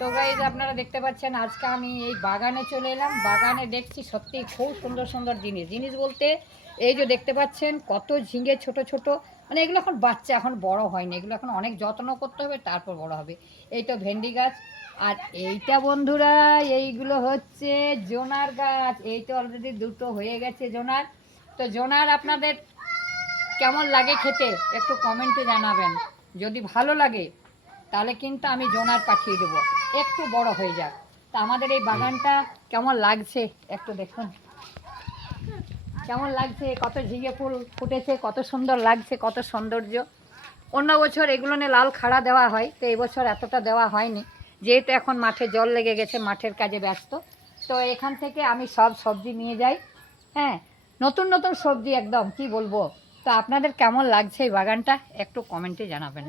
তো গাইজ আপনারা দেখতে পাচ্ছেন আজকে আমি এই বাগানে চলে এলাম। বাগানে দেখছি সত্যি খুব সুন্দর সুন্দর জিনিস বলতে এই যে দেখতে পাচ্ছেন কত ঝিঙে ছোট ছোট, মানে এগুলো এখন বাচ্চা, এখন বড় হয়নি, এগুলো এখন অনেক যত্ন করতে হবে তারপর বড় হবে। এই তো ভেন্ডি গাছ, আর এইটা বন্ধুরা এইগুলো হচ্ছে জোনার গাছ। এই তো অলরেডি দুটো হয়ে গেছে জোনার। তো জোনার আপনাদের কেমন লাগে খেতে একটু কমেন্টে জানাবেন। যদি ভালো লাগে তাহলে কিন্তু আমি জোনার পাঠিয়ে দেবো, একটু বড় হয়ে যাক। তা আমাদের এই বাগানটা কেমন লাগছে একটু দেখুন, কেমন লাগছে, কত ঝিঙে ফুল ফুটেছে, কত সুন্দর লাগছে, কত সৌন্দর্য। অন্য বছর এগুলো নিয়ে লাল খাড়া দেওয়া হয়, তো এই বছর এতটা দেওয়া হয়নি, যেহেতু এখন মাঠে জল লেগে গেছে, মাঠের কাজে ব্যস্ত। তো এখান থেকে আমি সব সবজি নিয়ে যাই। হ্যাঁ, নতুন নতুন সবজি একদম কি বলবো। তো আপনাদের কেমন লাগছে এই বাগানটা একটু কমেন্টে জানাবেন।